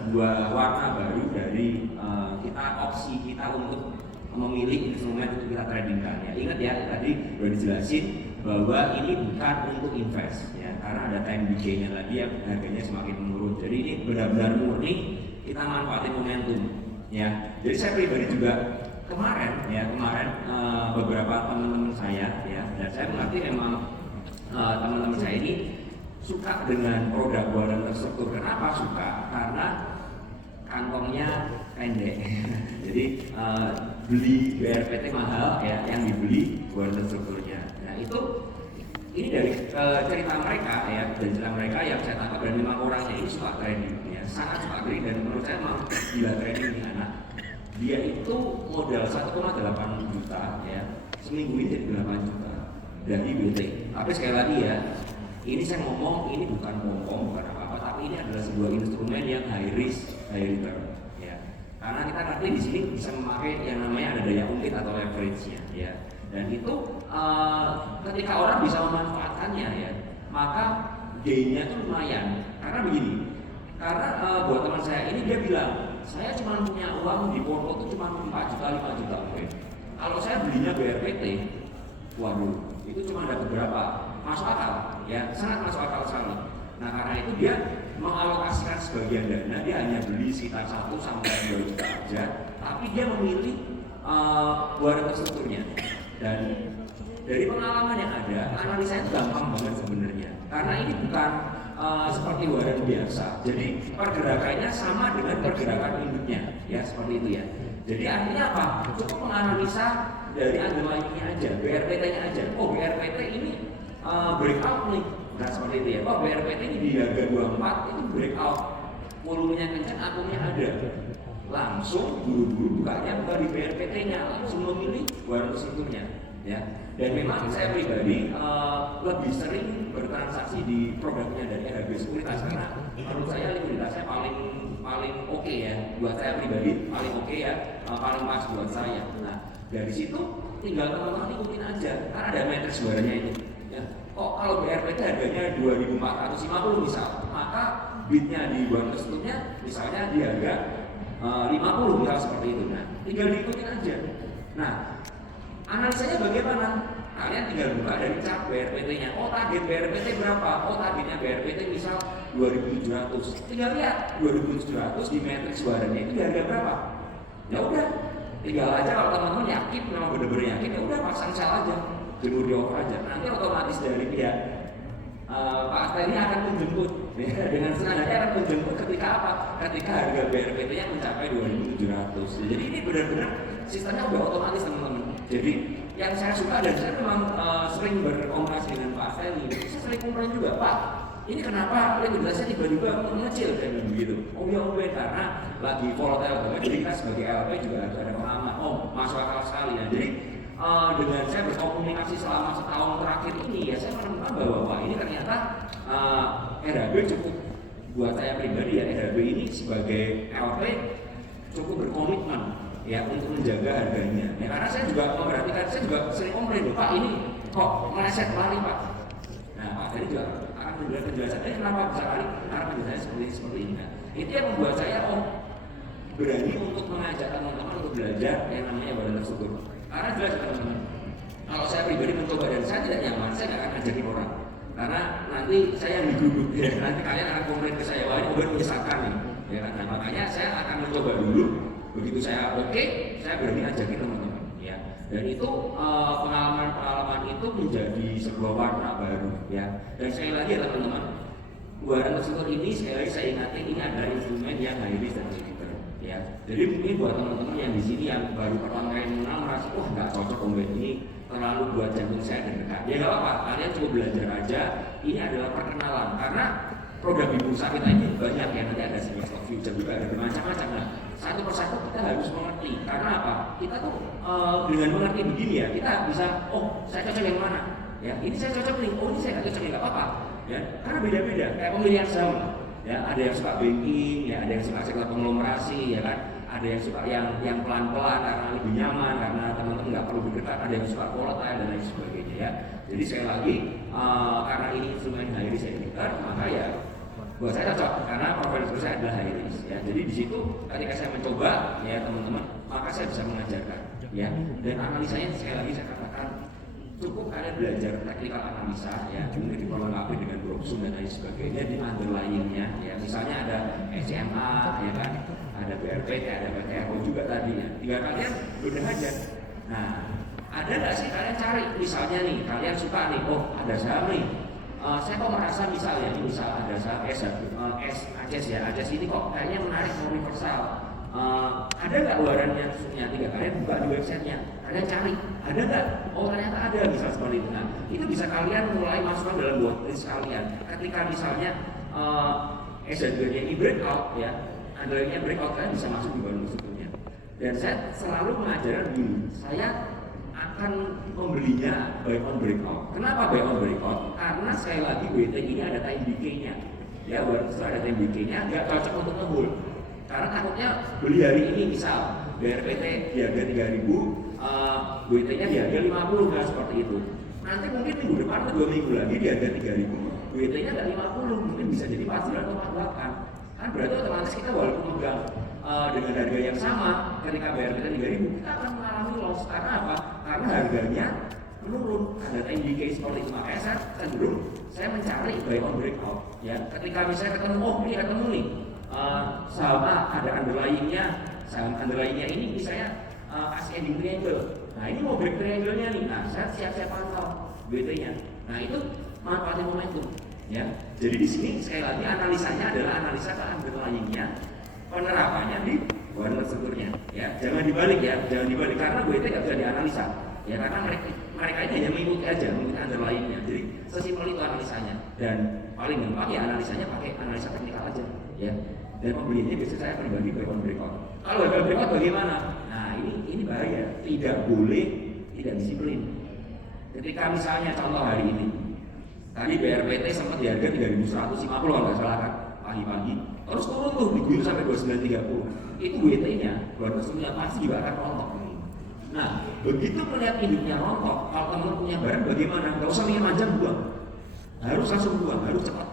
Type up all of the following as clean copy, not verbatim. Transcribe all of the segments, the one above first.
sebuah warna baru dari opsi kita untuk memilih instrumen untuk kita tradingkan. Ya, ingat ya tadi udah dijelasin bahwa ini bukan untuk invest ya, karena ada time decay-nya lagi yang harganya semakin menurun. Jadi ini benar-benar murni kita manfaatin momentum ya. Jadi saya pribadi juga kemarin beberapa teman-teman saya ya, dan saya mengerti memang teman-teman saya ini suka dengan produk waran terstruktur. Kenapa suka? Karena kantongnya pendek. Jadi beli BRPT mahal ya, yang dibeli waran terstrukturnya. Nah ini dari cerita mereka ya, dan cerita mereka yang saya tangkap, dan memang orangnya ini suka trading ya, sangat suka trading, dan menurut saya memang gila trading ini anak. Dia itu modal 1,8 juta ya, seminggu ini jadi 8 juta dari BT. Tapi sekali lagi ya, ini saya ngomong ini bukan bohong, bukan apa-apa, tapi ini adalah sebuah instrumen yang high risk, high return ya. Karena kita ngerti di sini bisa memakai yang namanya ada daya ungkit atau leverage-nya ya. Dan itu ketika orang bisa memanfaatkannya ya, maka gain-nya itu lumayan. Karena begini, buat teman saya ini dia bilang, saya cuma punya uang di porto itu cuma 4 juta, 5 juta mungkin. Kalau saya belinya BRPT, waduh, itu cuma dapat berapa? Masuk akal, ya, sangat masuk akal sekali. Nah karena itu dia mengalokasikan sebagian dana, dia hanya beli sekitar 1 sampai 2 juta aja, tapi dia memilih waran terstrukturnya. Dan dari pengalaman yang ada, analisa itu gampang banget sebenarnya. Karena ini bukan seperti waran biasa. Jadi pergerakannya sama dengan pergerakan induknya, ya seperti itu ya. Jadi artinya apa? Cukup menganalisa dari underlying-nya aja, BRPT-nya aja. Oh BRPT ini breakout nih, nah seperti itu ya. Oh BRPT ini di harga 24 itu breakout, volumenya kencang, akunnya ada. Langsung buru-buru bukanya bukan di BRPT-nya, langsung memilih waran terstrukturnya. Ya, dan memang saya pribadi lebih sering bertransaksi di produknya dari RHB Sekuritas karena menurut saya likuiditasnya paling oke ya, buat saya pribadi paling oke ya, paling pas buat saya. Nah dari situ tinggal teman-teman ikutin aja, karena ada matriks warannya itu. Ya, kalau BRPT harganya 2.450 misal, maka bidnya di waran terstrukturnya misalnya di harga 50 misal seperti itu. Nah tinggal diikutin aja. Nah analisanya bagaimana? Kalian tinggal buka dari chart BRPT-nya. Oh target BRPT berapa? Oh targetnya BRPT misal 2.700. Tinggal lihat 2.700 di matriks warannya itu di harga berapa? Ya udah, tinggal aja kalau teman-teman yakin, memang benar-benar yakin, ya udah pasang sell aja, jemur di over aja. Nanti otomatis dari pihak Pak Asta ini akan menjemput dengan senang hati akan menjemput ketika apa? Ketika harga BRPT-nya mencapai 2.700. Jadi ini benar-benar sistemnya udah otomatis teman-teman. Jadi yang saya suka, dan saya memang sering berkomunikasi dengan Pak Asta ini, saya sering komplain juga, Pak ini kenapa likuiditasnya tiba-tiba mengecil kayak begitu? Oh ya udah, karena lagi volatile banget, jadi kita sebagai LP juga harus ada pengalaman. Oh masuk akal sekali ya. Jadi dengan saya berkomunikasi selama setahun terakhir ini ya, saya menemukan bahwa wah ini ternyata RHB cukup, buat saya pribadi ya, RHB ini sebagai LP cukup berkomitmen ya untuk menjaga harganya. Ya karena saya juga memperhatikan, saya juga sering komplain, Pak ini kok meleset lari Pak. Nah Pak tadi juga akan memberikan penjelasan, kenapa bisa lari? Karena penjelasannya seperti ini. Nah, itu yang membuat saya berani untuk mengajak teman-teman untuk belajar yang namanya waran terstruktur. Karena jelas teman-teman, kalau saya pribadi mencoba dan saya tidak nyaman, saya nggak akan ngajakin orang. Karena nanti saya yang diduduk ya, nanti kalian akan komplain ke saya, wah ini udah menyesatkan nih. Ya kan? Nah, makanya saya akan mencoba dulu. Begitu saya oke, saya berani ajakin teman-teman. Ya. Dan itu pengalaman-pengalaman itu menjadi sebuah warna baru. Ya. Dan sekali lagi ya teman-teman, waran terstruktur ini sekali lagi saya ingatkan ini adalah instrumen yang high risk dan high return. Ya, jadi mungkin buat teman-teman yang di sini yang baru pertama kali mengenal merasa wah nggak cocok ini terlalu buat jantung saya dekat. Ya nggak apa-apa, kalian coba belajar aja. Ini adalah perkenalan karena produk di bursa kita ini banyak ya, nanti ada single stock future juga, ada macam-macam. Nah, satu persatu kita harus mengerti karena apa? Kita tuh dengan mengerti begini ya, kita bisa saya cocok yang mana? Ya, ini saya cocok nih, ini saya nggak cocok, nggak apa-apa. Ya, karena beda-beda. Kayak pemilihan saham. Ya, ada yang suka banking, ya ada yang suka sektor konglomerasi, ya kan? Ada yang suka yang pelan-pelan karena lebih nyaman, karena teman-teman nggak perlu berdekat. Ada yang suka volatile dan lain sebagainya ya. Jadi sekali lagi karena ini instrumen high risk high return, maka ya buat saya cocok karena profil saya adalah high risk ya. Jadi di situ ketika saya mencoba ya teman-teman, maka saya bisa mengajarkan ya. Dan analisanya sekali lagi saya katakan cukup kalian belajar teknikal analisa ya, mungkin diperlengkapi dengan browsing dan lain sebagainya di underlyingnya ya. Misalnya ada SMA ya kan, ada BRPT, ada PTRO juga tadi ya. Tinggal kalian bedah aja. Nah, ada nggak sih kalian cari misalnya nih, kalian suka nih, oh ada saham nih. Saya kok merasa misalnya nih, misal ada saham ACES ya, ACES ini kok kayaknya menarik mau universal. Ada nggak warannya susunya? Tiga kalian buka di websitenya, kalian cari, ada nggak? Oh ternyata ada, misal seperti itu. Nah, itu bisa kalian mulai masukkan dalam watchlist kalian. Ketika misalnya S&P-nya ini breakout ya, underlyingnya breakout, kalian bisa masuk di bawah sebetulnya. Dan saya selalu mengajarkan gini, saya akan membelinya buy on breakout. Kenapa buy on breakout? Karena sekali lagi WT ini ada time decay-nya. Ya, setelah ada time decay-nya nggak cocok untuk nge-hold. Karena takutnya beli hari ini misal BRPT di harga 3.000, WT-nya di harga 50, nggak seperti itu. Nanti mungkin minggu depan atau 2 minggu lagi di harga 3.000, WT-nya nggak 50, mungkin bisa jadi 40 atau 48. Kan berarti otomatis kita walaupun megang dengan harga yang sama, ketika BRPT 3.000, kita akan mengalami loss. Karena apa? Karena harganya menurun, ada time decay seperti itu. Makanya saya cenderung saya mencari buy on breakout ya. Ketika misalnya ketemu, oh ini ketemu nih saham A, ada underlyingnya, saham underlyingnya ini misalnya ascending triangle. Nah ini mau break triangle-nya nih, nah saya siap-siap pantau BT-nya. Nah itu manfaatnya momentum ya. Jadi di sini sekali lagi analisanya adalah analisa ke underlyingnya, penerapannya di warna strukturnya ya. Jangan dibalik ya, jangan dibalik karena BT nggak bisa dianalisa ya, karena mereka ini hanya mengikuti aja, mengikuti underlyingnya. Jadi sesimpel itu analisanya, dan paling gampang ya analisanya pakai analisa teknikal aja ya. Dan pembeliannya biasanya saya pribadi buy on breakout. Kalau gagal breakout bagaimana? Nah ini bahaya, tidak boleh tidak disiplin. Ketika misalnya contoh hari ini, tadi BRPT sempat di harga 3.150 kalau nggak salah kan, pagi-pagi, terus turun tuh diguyur sampai 29.30. Itu WT-nya, baru sebelumnya pasti juga akan rontok. Nah, begitu melihat induknya rontok, kalau teman punya barang bagaimana? Nggak usah mikir panjang, buang. Harus langsung buang, harus cepat.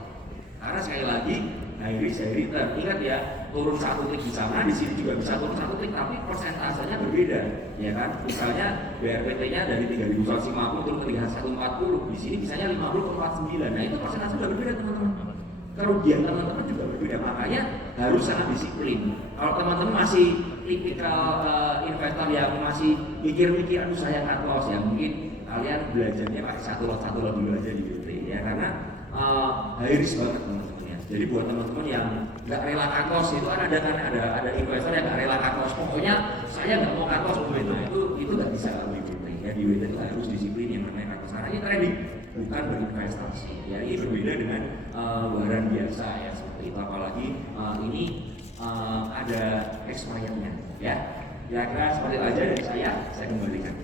Karena sekali lagi, high risk, high return. Ingat ya, turun 1 klik di sana, di sini juga bisa turun 1 klik, tapi persentasenya berbeda, ya kan? Misalnya BRPT-nya dari 3.150 turun ke 3.140, di sini misalnya 50,49. Nah itu persentase sudah berbeda teman-teman. Kerugian teman-teman juga berbeda, makanya harus sangat disiplin. Kalau teman-teman masih tipikal investor yang masih mikir-mikir, aduh saya cut loss ya, mungkin kalian belajarnya pakai satu lot dulu aja di BT ya, karena high risk banget teman-teman ya. Jadi buat teman-teman yang nggak rela cut loss, itu kan ada investor yang nggak rela cut loss, pokoknya saya nggak mau cut loss gitu. Nah itu nggak bisa kalau di BT ya. Di BT itu harus disiplin yang namanya cut loss. Karena ini trading, bukan berinvestasi ya. Ini berbeda dengan waran biasa ya seperti itu. Apalagi ini ada expirednya ya. Kira-kira seperti itu aja dari saya kembalikan.